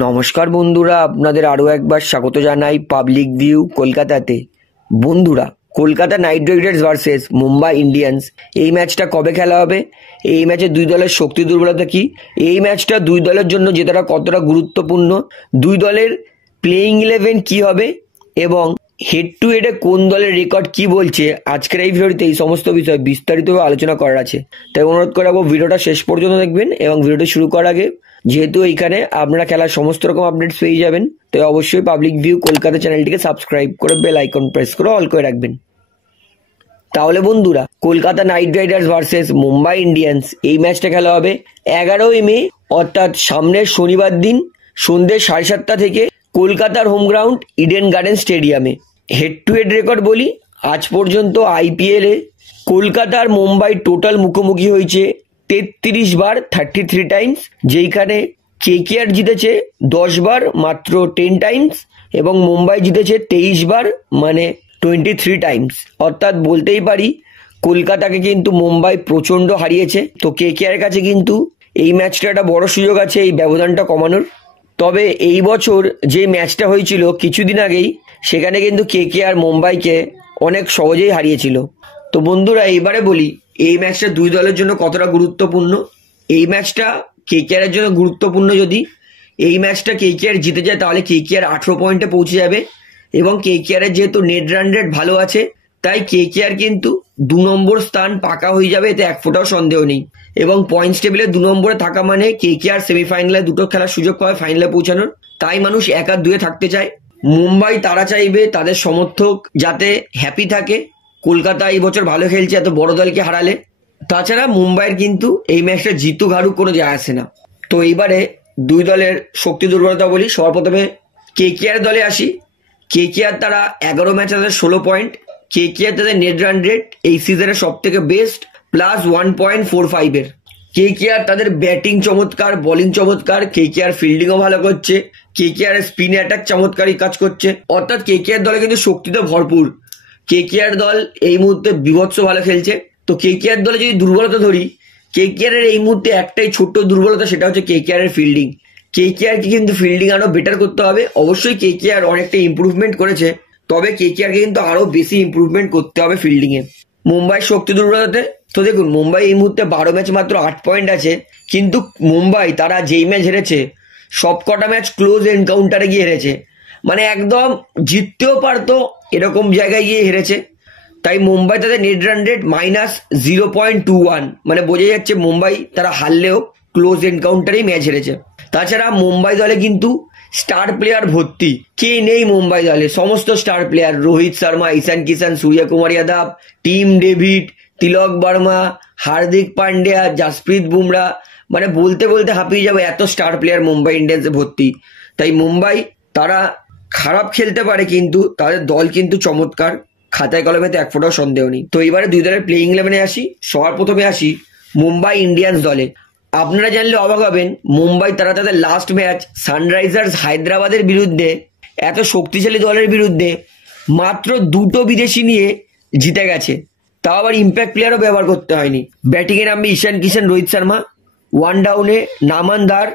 নমস্কার বন্ধুরা, আপনাদের আরও একবার স্বাগত জানাই পাবলিক ভিউ কলকাতাতে। বন্ধুরা, Kolkata night Riders versus Mumbai Indians এই ম্যাচটা কবে খেলা হবে, এই ম্যাচে দুই দলের শক্তি দুর্বলতা কী, এই ম্যাচটা দুই দলের জন্য জেতাটা কতটা গুরুত্বপূর্ণ, দুই দলের প্লেয়িং 11 কী হবে এবং হেড টু হেডে কোন দলের রেকর্ড কি বলছে, আজকের এই ভিডিওতে এই সমস্ত বিষয় বিস্তারিতভাবে আলোচনা করার আছে। তাই অনুরোধ করাবো ভিডিওটা শেষ পর্যন্ত দেখবেন এবং ভিডিওটি শুরু করার আগে যেহেতু এইখানে আপনারা খেলার সমস্ত রকম আপডেটস পেয়ে যাবেন, তাই অবশ্যই পাবলিক ভিউ কলকাতা চ্যানেলটিকে সাবস্ক্রাইব করে বেল আইকন প্রেস করে অল করে রাখবেন। তাহলে বন্ধুরা, Kolkata night Riders versus Mumbai Indians এই ম্যাচটা খেলা হবে 11ই মে, অর্থাৎ সামনের শনিবার দিন সন্ধ্যে 7:30 থেকে কলকাতার হোম গ্রাউন্ড ইডেন গার্ডেন স্টেডিয়ামে। হেড টু হেড রেকর্ড বলি, আজ পর্যন্ত আইপিএলে কলকাতার মুম্বাই টোটাল মুখোমুখি হয়েছে 33 বার 33 টাইমস, যেইখানে কেকেআর জিতেছে 10 বার মাত্র 10 টাইমস এবং মুম্বাই জিতেছে 23 বার মানে 23 টাইমস। অর্থাৎ বলতেই পারি কলকাতাকে কিন্তু মুম্বাই প্রচণ্ড হারিয়েছে। তো কেকেআর কাছে কিন্তু এই ম্যাচটা একটা বড় সুযোগ আছে এই ব্যবধানটা কমানোর। তবে এই বছর যে ম্যাচটা হয়েছিল কিছুদিন আগেই, সেখানে কিন্তু কেকেআর মুম্বাইকে অনেক সহজেই হারিয়েছিল। তো বন্ধুরা, এইবারে বলি এই ম্যাচটা দুই দলের জন্য কতটা গুরুত্বপূর্ণ। এই ম্যাচটা কেকেআর এর জন্য গুরুত্বপূর্ণ। যদি এই ম্যাচটা কেকেআর জিতে যায় তাহলে কেকেআর 18 পয়েন্টে পৌঁছে যাবে এবং কেকেআর এর যেহেতু নেট রান রেট ভালো আছে, তাই কেকেআর কিন্তু 2 নম্বর স্থান পাকা হয়ে যাবে, এতে এক ফোঁটাও সন্দেহ নেই। এবং পয়েন্টস টেবিলে 2 নম্বরে থাকা মানে কেকেআর সেমিফাইনালে দুটো খেলার সুযোগ পাবে ফাইনালে পৌঁছানোর, তাই মানুষ 1 আর 2-এ থাকতে চায়। মুম্বাই তারা চাইবে তাদের সমর্থক যাতে হ্যাপি থাকে, কলকাতা এই বছর ভালো খেলছে এত বড় দলকে হারালে। তাছাড়া মুম্বাইয়ের কিন্তু এই ম্যাচটা জিতু হারুক কোনো যায় আসে না। তো এইবারে দুই দলের শক্তি দুর্বলতা বলি। সবার প্রথমে কেকেআর দলে আসি। কেকেআর তারা 11 ম্যাচে তাদের 16 পয়েন্ট। কেকেআর তাদের নেট রান রেট এই সিজনের সব থেকে বেস্ট, প্লাস 1.45 এর। কেকেআর তাদের ব্যাটিং চমৎকার, বোলিং চমৎকার, কেকেআর ফিল্ডিংও ভালো করছে, কেকেআর স্পিন অ্যাটাক চমৎকারই কাজ করছে। অর্থাৎ কেকেআর দলে কিন্তু শক্তিতে ভরপুর। কেকেআর দল এই মুহূর্তে বিভৎস ভালো খেলছে। তো কেকেআর দলে যদি দুর্বলতা ধরি, কেকেআর এর এই মুহূর্তে একটাই ছোট্ট দুর্বলতা, সেটা হচ্ছে কেকেআর এর ফিল্ডিং। কেকেআর কে কিন্তু ফিল্ডিং আরো বেটার করতে হবে। অবশ্যই কেকেআর অনেকটা ইম্প্রুভমেন্ট করেছে, তবে কেকেআর কে কিন্তু আরো বেশি ইম্প্রুভমেন্ট করতে হবে ফিল্ডিং এ। মুম্বাই শক্তি দুর্বলতাতে তো দেখুন, মুম্বাই এই মুহূর্তে 12 ম্যাচে মাত্র 8 পয়েন্ট আছে, কিন্তু মুম্বাই তারা যেই ম্যাচ হেরেছে সব কটা ম্যাচ ক্লোজ এনকাউন্টারে গিয়ে হেরেছে, মানে একদম জিততেও পারতো এরকম জায়গায় গিয়ে হেরেছে। তাই মুম্বাই তাদের নেট রান রেট -0.21, মানে বোঝা যাচ্ছে মুম্বাই তারা হারলেও ক্লোজ এনকাউন্টারেই ম্যাচ হেরেছে। তাছাড়া মুম্বাই দলে কিন্তু স্টার প্লেয়ার ভর্তি। কে নেই মুম্বাই দলে? সমস্ত স্টার প্লেয়ার, রোহিত শর্মা, ঈশান কিষান, সূর্যকুমার যাদব, টিম ডেভিড, তিলক বর্মা, হার্দিক পান্ডিয়া, জাসপ্রীত বুমরা, মানে বলতে বলতে হাঁপিয়ে যাবে, এত স্টার প্লেয়ার মুম্বাই ইন্ডিয়ান্সে ভর্তি। তাই মুম্বাই তারা খারাপ খেলতে পারে কিন্তু তাদের দল কিন্তু চমৎকার, খাতায় কলমেতে এক ফোঁটাও সন্দেহ নেই। তো এবারে দুই দলের প্লেইং 11-এ আসি। সবার প্রথমে আসি মুম্বাই ইন্ডিয়ান্স দলে। আপনারা জানলে অবাক হবেন, মুম্বাই তারা তাদের লাস্ট ম্যাচ সানরাইজার্স হায়দ্রাবাদের বিরুদ্ধে, এত শক্তিশালী দলের বিরুদ্ধে মাত্র 2টো বিদেশি নিয়ে জিতে গেছে, তাও আবার ইম্প্যাক্ট প্লেয়ারও ব্যবহার করতে হয়নি। ব্যাটিংয়ে নামবে ঈশান কিষান, রোহিত শর্মা, 1 ডাউনে নামান দার,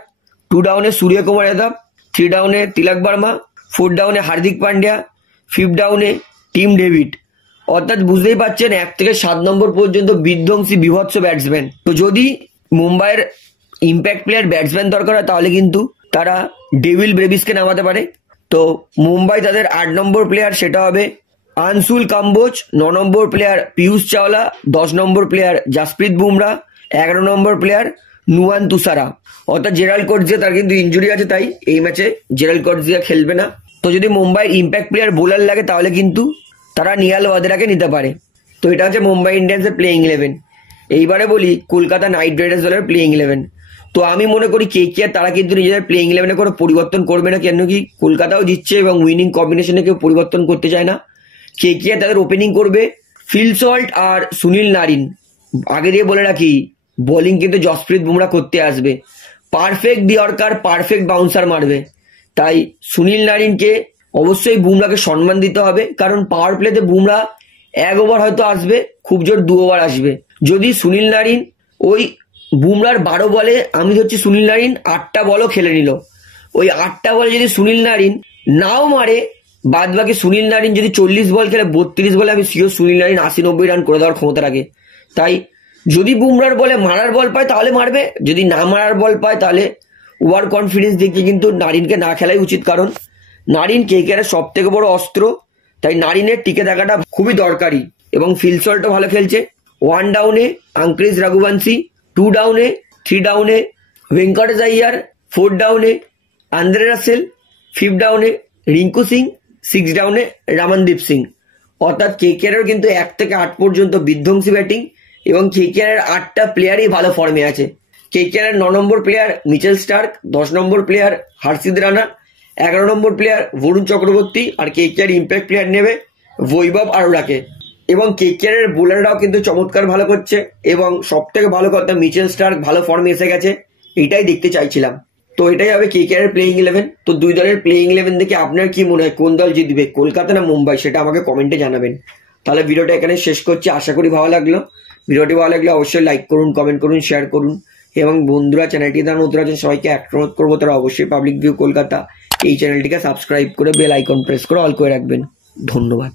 2 ডাউনে সূর্যকুমার যাদব, 3 ডাউনে তিলক বর্মা, 4 ডাউনে হার্দিক পান্ডিয়া, 5 ডাউনে টিম ডেভিড। অর্থাৎ বুঝতেই পারছেন 1 থেকে 7 নম্বর পর্যন্ত বিধ্বংসী বিভৎস ব্যাটসম্যান। তো যদি মুম্বাইয়ের ইম্প্যাক্ট প্লেয়ার ব্যাটসম্যান দরকার হয় তাহলে কিন্তু তারা ডেভিল ব্রেভিসকে নামাতে পারে। তো মুম্বাই তাদের 8 নম্বর প্লেয়ার সেটা হবে আনসুল কাম্বোজ, 9 নম্বর প্লেয়ার পিয়ুষ চাওলা, 10 নম্বর প্লেয়ার জাসপ্রীত বুমরা, 11 নম্বর প্লেয়ার নুয়ান তুষারা। অর্থাৎ জেরাল্ড কোটজিয়া তার কিন্তু ইঞ্জুরি আছে, তাই এই ম্যাচে জেরাল্ড কোটজিয়া খেলবে না। তো যদি মুম্বাই ইম্প্যাক্ট প্লেয়ার বোলার লাগে তাহলে কিন্তু তারা নিহাল ওয়াদেরাকে নিতে পারে। তো এটা হচ্ছে মুম্বাই ইন্ডিয়ান্সের প্লেইং 11। এইবারে বলি কলকাতা নাইট রাইডার্স দলের প্লেইং 11। তো আমি মনে করি কেকেআর তারা কিন্তু নিজেদের প্লেইং 11-এ কোনো পরিবর্তন করবে না, কেন কি কলকাতাও জিতছে এবং উইনিং কম্বিনেশনে কেউ পরিবর্তন করতে চায় না। কেকেআর তাদের ওপেনিং করবে ফিল সল্ট আর সুনীল নারিন। আগে দিয়ে বলে রাখি, বোলিং কিন্তু জসপ্রীত বুমরা করতে আসবে, পারফেক্ট ইয়র্কার, পারফেক্ট বাউন্সার মারবে। তাই সুনীল নারিনকে অবশ্যই বুমরাকে সম্মান দিতে হবে, কারণ পাওয়ার প্লেতে বুমরা 1 ওভার হয়তো আসবে, খুব জোর 2 ওভার আসবে। যদি সুনীল নারিন ওই বুমরার 12 বলে, আমি হচ্ছে সুনীল নারিন 8টা বলও খেলে নিল, ওই 8টা বলে যদি সুনীল নারিন নাও মারে, বাদ বাকি সুনীল নারিন যদি 40 বল খেলে 32 বলে, আমি শিওর সুনীল নারিন 80-90 রান করে দেওয়ার ক্ষমতা রাখে। তাই যদি বুমরার বলে মারার বল পায় তাহলে মারবে, যদি না মারার বল পায় তাহলে ওভার কনফিডেন্স দেখিয়ে কিন্তু নারিনকে না খেলাই উচিত। কারণ নারিন কেকেআরের সব থেকে বড় অস্ত্র, তাই নারিনের টিকে থাকাটা খুবই দরকারি। এবং ফিলসল্টও ভালো খেলছে। 1 ডাউনে আঙ্ক্রিজ রঘুবংশী, 2 ডাউনে, 3 ডাউনে ভেঙ্কটেশ আইয়ার, 4 ডাউনে আন্দ্রে রাসেল, 5 ডাউনে রিঙ্কু সিং, 6 ডাউনে রামনদীপ সিং। অর্থাৎ কেকেআরের কিন্তু 1 থেকে 8 পর্যন্ত বিধ্বংসী ব্যাটিং এবং কেকেআরের 8টা প্লেয়ারই ভালো ফর্মে আছে। কেকেআরের 9 নম্বর প্লেয়ার মিচেল স্টার্ক, 10 নম্বর প্লেয়ার হর্ষিত রানা, 11 নম্বর প্লেয়ার বরুণ চক্রবর্তী, আর কেকেআর ইম্প্যাক্ট প্লেয়ার নেবে বৈভব আরোরাকে। এবং কেকেআরের বোলাররাও কিন্তু চমৎকার ভালো করছে এবং সব থেকে ভালো কথা মিচেল স্টার্ক ভালো ফর্মে এসে গেছে, এটাই দেখতে চাইছিলাম। তো এটাই হবে কেকেআরের প্লেইং 11। তো দুই দলের প্লেইং 11 দেখে আপনার কি মনে হয় কোন দল জিতবে, কলকাতা না মুম্বাই, সেটা আমাকে কমেন্টে জানাবেন। তাহলে ভিডিওটা এখানে শেষ করছি, আশা করি ভালো লাগলো। ভিডিওটি ভালো লাগলে অবশ্যই লাইক করুন, কমেন্ট করুন, শেয়ার করুন এবং বন্ধুরা চ্যানেলটি তারা নতুন আছেন সবাইকে অনুরোধ করবো তারা অবশ্যই পাবলিক ভিউ কলকাতা এই চ্যানেলটিকে সাবস্ক্রাইব করে বেল আইকন প্রেস করে অল করে রাখবেন। ধন্যবাদ।